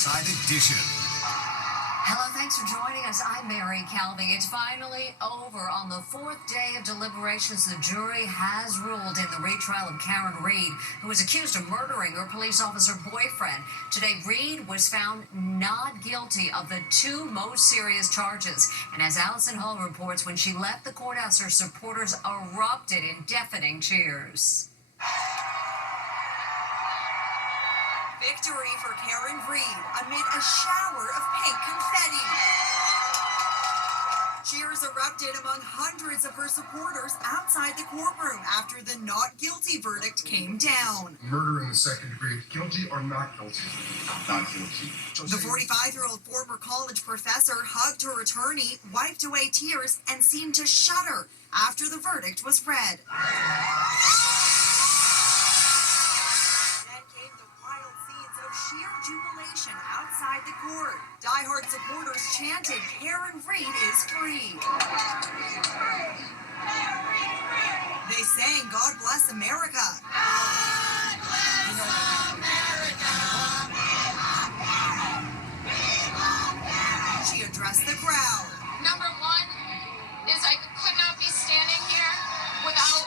Side Edition. Hello, thanks for joining us. I'm Mary Calvi. It's finally over. On the fourth day of deliberations, the jury has ruled in the retrial of Karen Read, who was accused of murdering her police officer boyfriend. Today, Read was found not guilty of the two most serious charges. And as Allison Hall reports, when she left the courthouse, her supporters erupted in deafening cheers. Victory for Karen Read amid a shower of pink confetti. Cheers erupted among hundreds of her supporters outside the courtroom after the not guilty verdict came down. Murder in the second degree. Guilty or not guilty? Not guilty. The 45-year-old former college professor hugged her attorney, wiped away tears, and seemed to shudder after the verdict was read. Sheer jubilation outside the court. Die-hard supporters chanted, "Karen Read is free." They sang, "God bless America." God bless America. She addressed the crowd. Number one is I could not be standing here without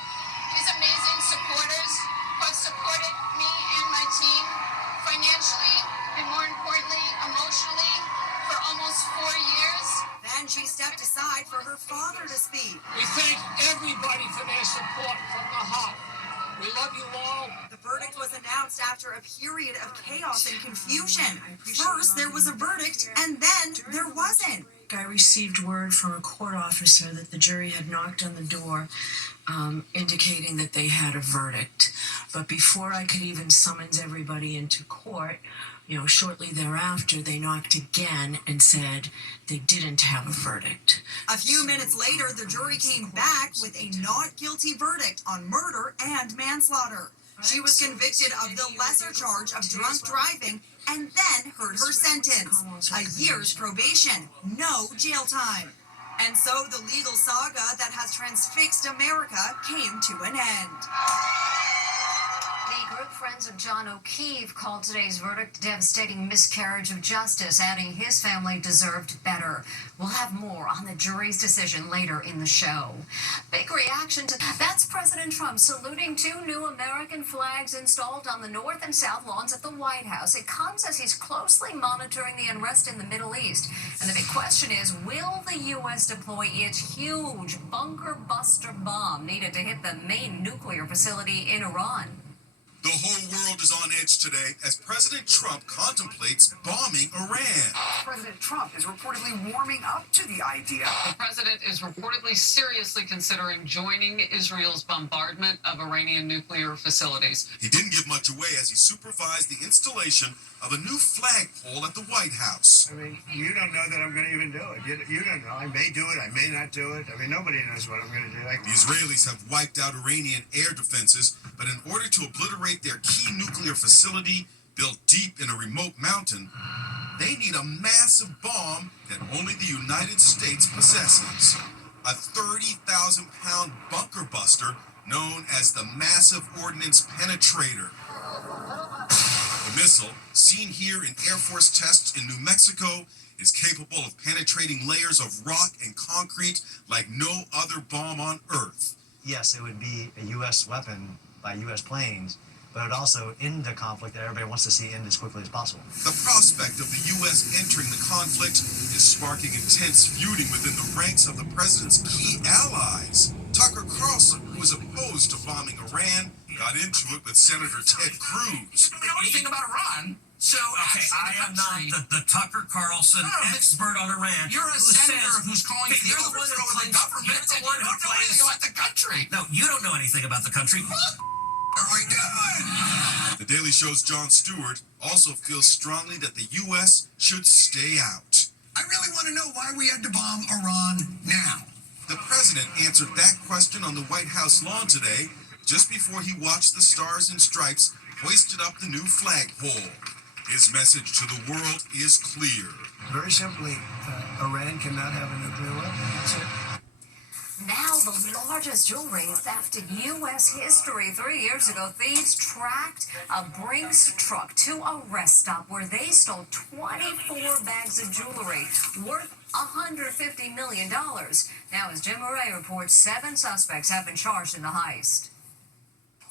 his amazing supporters who have supported me and my team financially and, more importantly, emotionally for almost 4 years. Then she stepped aside for her father to speak. We thank everybody for their support from the heart. We love you all. The verdict was announced after a period of chaos and confusion. First, there was a verdict, and then there wasn't. I received word from a court officer that the jury had knocked on the door, indicating that they had a verdict. But before I could even summons everybody into court, shortly thereafter, they knocked again and said they didn't have a verdict. A few minutes later, the jury came back with a not guilty verdict on murder and manslaughter. She was convicted of the lesser charge of drunk driving and then heard her sentence. A year's probation, no jail time. And so the legal saga that has transfixed America came to an end. The group Friends of John O'Keefe called today's verdict a devastating miscarriage of justice, adding his family deserved better. We'll have more on the jury's decision later in the show. Big reaction to that's President Trump saluting two new American flags installed on the north and south lawns of the White House. It comes as he's closely monitoring the unrest in the Middle East. And the big question is, will the U.S. deploy its huge bunker buster bomb needed to hit the main nuclear facility in Iran? The whole world is on edge today as President Trump contemplates bombing Iran. President Trump is reportedly warming up to the idea. The president is reportedly seriously considering joining Israel's bombardment of Iranian nuclear facilities. He didn't give much away as he supervised the installation of a new flagpole at the White House. I mean, you don't know that I'm going to even do it. You don't know. I may do it. I may not do it. I mean, nobody knows what I'm going to do. The Israelis have wiped out Iranian air defenses, but in order to obliterate their key nuclear facility built deep in a remote mountain, they need a massive bomb that only the United States possesses. A 30,000-pound bunker buster known as the Massive Ordnance Penetrator. The missile, seen here in Air Force tests in New Mexico, is capable of penetrating layers of rock and concrete like no other bomb on Earth. Yes, it would be a U.S. weapon by U.S. planes, but it would also end a conflict that everybody wants to see end as quickly as possible. The prospect of the U.S. entering the conflict is sparking intense feuding within the ranks of the president's key allies. Tucker Carlson, who is opposed to bombing Iran, got into it with Senator Ted Cruz. You don't know anything about Iran. So, okay, I am not the Tucker Carlson expert on Iran. You're a senator who's calling for the overthrow of the government. You're the one who don't know anything about the country. No, you don't know anything about the country. What are we doing? The Daily Show's Jon Stewart also feels strongly that the U.S. should stay out. I really want to know why we had to bomb Iran now. The president answered that question on the White House lawn today, just before he watched the Stars and Stripes hoisted up the new flagpole. His message to the world is clear. Very simply, Iran cannot have a nuclear weapon. That's it. Now the largest jewelry theft in U.S. history. 3 years ago, thieves tracked a Brinks truck to a rest stop where they stole 24 bags of jewelry worth $150 million. Now, as Jim Murray reports, 7 suspects have been charged in the heist.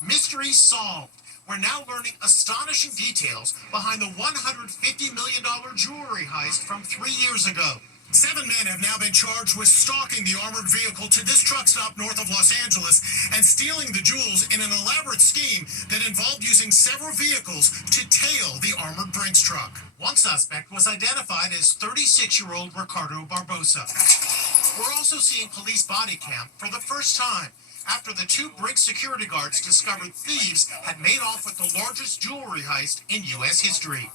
Mystery solved. We're now learning astonishing details behind the $150 million jewelry heist from 3 years ago. 7 men have now been charged with stalking the armored vehicle to this truck stop north of Los Angeles and stealing the jewels in an elaborate scheme that involved using several vehicles to tail the armored Brinks truck. One suspect was identified as 36-year-old Ricardo Barbosa. We're also seeing police body cam for the first time after the 2 Brinks security guards discovered thieves had made off with the largest jewelry heist in U.S. history.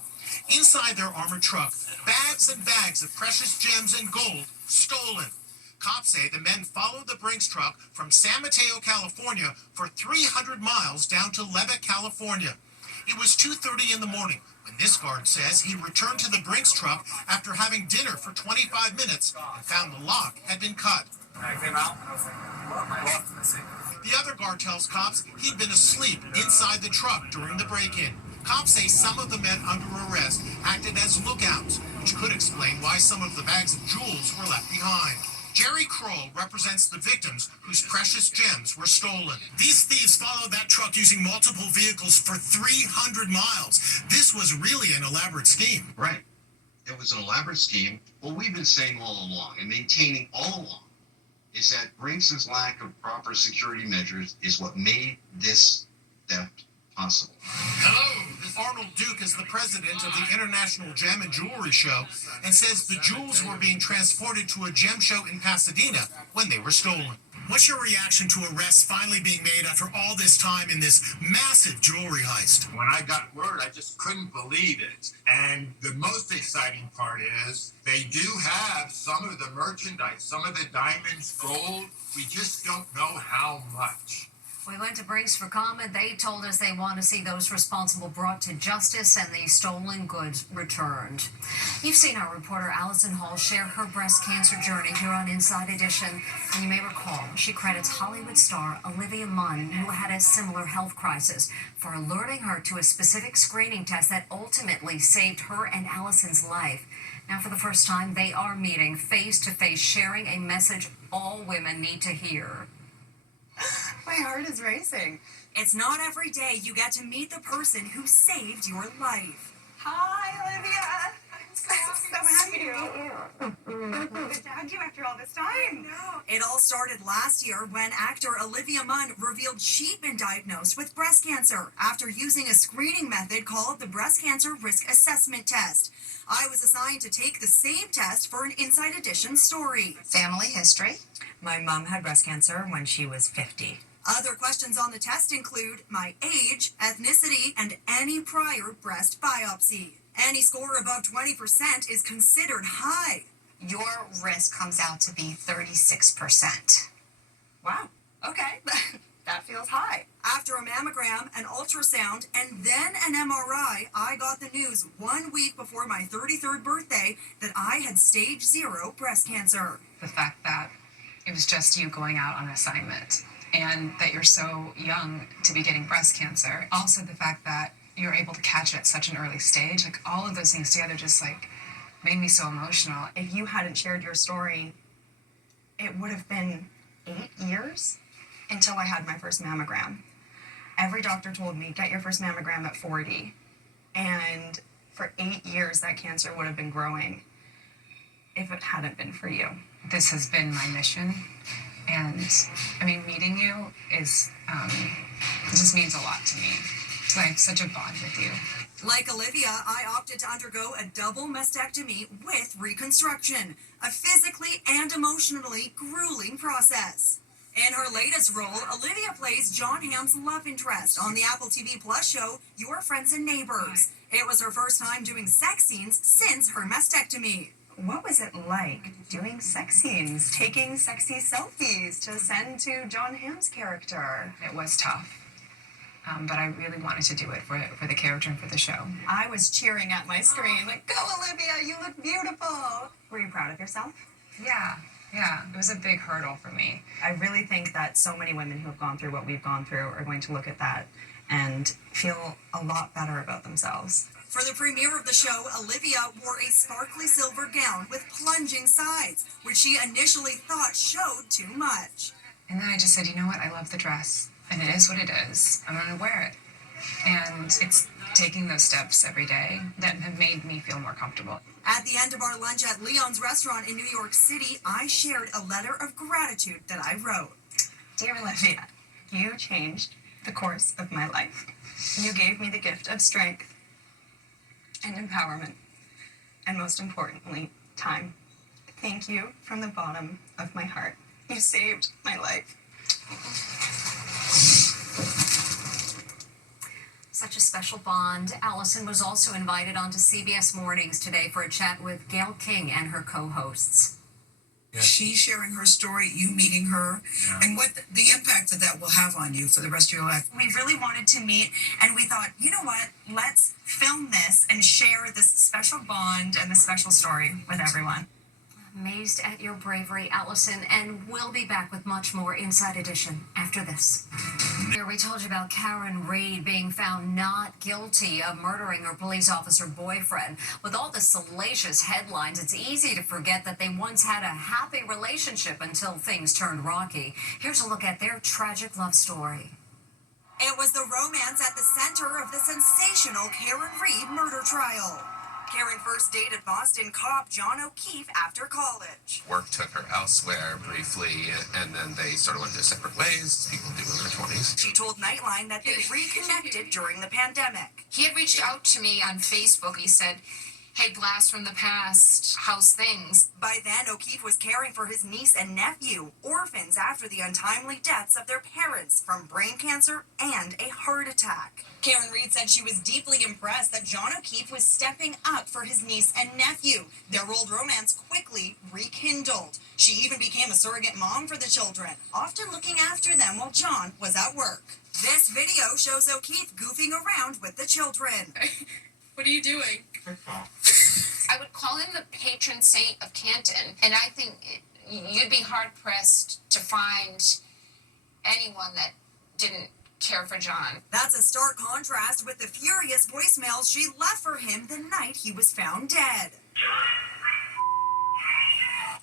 Inside their armored truck, bags and bags of precious gems and gold stolen. Cops say the men followed the Brinks truck from San Mateo, California for 300 miles down to Lubbock, California. It was 2:30 in the morning when this guard says he returned to the Brinks truck after having dinner for 25 minutes and found the lock had been cut. I came out and I was like, what am I locked missing? The other guard tells cops he'd been asleep inside the truck during the break-in. Cops say some of the men under arrest acted as lookouts, which could explain why some of the bags of jewels were left behind. Jerry Kroll represents the victims whose precious gems were stolen. These thieves followed that truck using multiple vehicles for 300 miles. This was really an elaborate scheme. Right. It was an elaborate scheme. What we've been saying all along and maintaining all along is that Brinks' lack of proper security measures is what made this theft possible. Hello, Arnold Duke is the president of the International Gem and Jewelry Show and says the jewels were being transported to a gem show in Pasadena when they were stolen. What's your reaction to arrests finally being made after all this time in this massive jewelry heist? When I got word, I just couldn't believe it. And the most exciting part is they do have some of the merchandise, some of the diamonds, gold. We just don't know how much. We went to Brinks for comment. They told us they want to see those responsible brought to justice and the stolen goods returned. You've seen our reporter Allison Hall share her breast cancer journey here on Inside Edition. And you may recall, she credits Hollywood star Olivia Munn, who had a similar health crisis, for alerting her to a specific screening test that ultimately saved her and Allison's life. Now, for the first time, they are meeting face-to-face, sharing a message all women need to hear. My heart is racing. It's not every day you get to meet the person who saved your life. Hi, Olivia. I'm so happy to meet you. Good to hug you after all this time. It all started last year when actor Olivia Munn revealed she'd been diagnosed with breast cancer after using a screening method called the Breast Cancer Risk Assessment Test. I was assigned to take the same test for an Inside Edition story. Family history. My mom had breast cancer when she was 50. Other questions on the test include my age, ethnicity, and any prior breast biopsy. Any score above 20% is considered high. Your risk comes out to be 36%. Wow. Okay. That feels high. After a mammogram, an ultrasound, and then an MRI, I got the news 1 week before my 33rd birthday that I had stage 0 breast cancer. The fact that it was just you going out on assignment and that you're so young to be getting breast cancer. Also the fact that you're able to catch it at such an early stage, like all of those things together just like made me so emotional. If you hadn't shared your story, it would have been 8 years until I had my first mammogram. Every doctor told me, get your first mammogram at 40. And for 8 years, that cancer would have been growing if it hadn't been for you. This has been my mission. And I mean, meeting you is, it just means a lot to me. I have such a bond with you. Like Olivia, I opted to undergo a double mastectomy with reconstruction, a physically and emotionally grueling process. In her latest role, Olivia plays Jon Hamm's love interest on the Apple TV Plus show, Your Friends and Neighbors. It was her first time doing sex scenes since her mastectomy. What was it like doing sex scenes, taking sexy selfies to send to Jon Hamm's character? It was tough, but I really wanted to do it for the character and for the show. I was cheering at my screen, like, go Olivia, you look beautiful. Were you proud of yourself? Yeah, Yeah, it was a big hurdle for me. I really think that so many women who have gone through what we've gone through are going to look at that and feel a lot better about themselves. For the premiere of the show, Olivia wore a sparkly silver gown with plunging sides, which she initially thought showed too much. And then I just said, you know what, I love the dress, and it is what it is. I'm going to wear it. And it's taking those steps every day that have made me feel more comfortable. At the end of our lunch at Leon's restaurant in New York City, I shared a letter of gratitude that I wrote. Dear Olivia, you changed the course of my life. You gave me the gift of strength and empowerment, and most importantly, time. Thank you from the bottom of my heart. You saved my life. Such a special bond. Allison was also invited onto CBS Mornings today for a chat with Gayle King and her co-hosts. Yeah. She sharing her story, you meeting her, and what the impact that will have on you for the rest of your life. We really wanted to meet, and we thought, you know what, let's film this and share this special bond and this special story with everyone. Amazed at your bravery, Allison, and we'll be back with much more Inside Edition after this. Here we told you about Karen Reed being found not guilty of murdering her police officer boyfriend. With all the salacious headlines, it's easy to forget that they once had a happy relationship until things turned rocky. Here's a look at their tragic love story. It was the romance at the center of the sensational Karen Reed murder trial. Karen first dated Boston cop John O'Keefe after college. Work took her elsewhere briefly, and then they sort of went their separate ways, people do in their 20s. She told Nightline that they reconnected during the pandemic. He had reached out to me on Facebook. He said, "Hey, blast from the past, how's things?" By then, O'Keefe was caring for his niece and nephew, orphans after the untimely deaths of their parents from brain cancer and a heart attack. Karen Reed said she was deeply impressed that John O'Keefe was stepping up for his niece and nephew. Their old romance quickly rekindled. She even became a surrogate mom for the children, often looking after them while John was at work. This video shows O'Keefe goofing around with the children. What are you doing? I would call him the patron saint of Canton, and I think you'd be hard-pressed to find anyone that didn't care for John. That's a stark contrast with the furious voicemails she left for him the night he was found dead.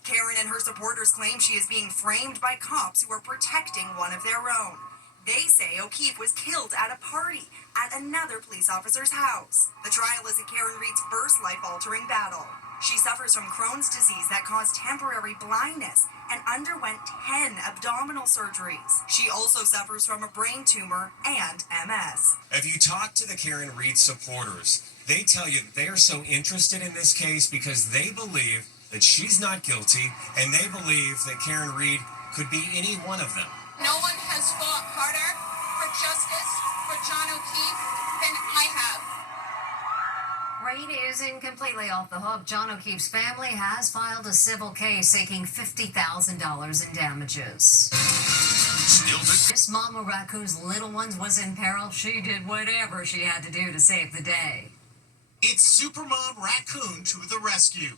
Karen and her supporters claim she is being framed by cops who are protecting one of their own. They say O'Keefe was killed at a party at another police officer's house. The trial is in Karen Reed's first life-altering battle. She suffers from Crohn's disease that caused temporary blindness and underwent 10 abdominal surgeries. She also suffers from a brain tumor and MS. If you talk to the Karen Reed supporters, they tell you that they are so interested in this case because they believe that she's not guilty, and they believe that Karen Reed could be any one of them. No one has fought harder for justice for John O'Keefe than I have. Reed isn't completely off the hook. John O'Keefe's family has filed a civil case seeking $50,000 in damages. This mama raccoon's little ones was in peril. She did whatever she had to do to save the day. It's Supermom Raccoon to the rescue.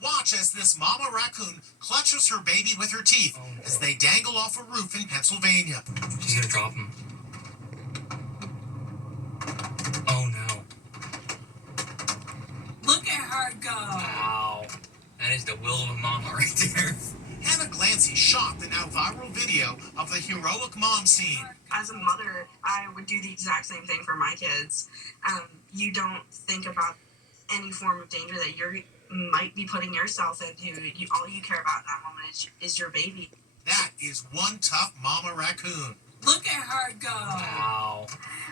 Watch as this mama raccoon clutches her baby with her teeth as they dangle off a roof in Pennsylvania. She's gonna drop him. Oh no. Look at her go. Wow. That is the will of a mama right there. Hannah Glancy shot the now viral video of the heroic mom scene. As a mother, I would do the exact same thing for my kids. You don't think about any form of danger that you might be putting yourself into. All you care about in that moment is your baby. That is one tough mama raccoon. Look at her go. Wow.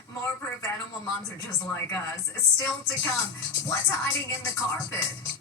More proof animal moms are just like us. Still to come, what's hiding in the carpet?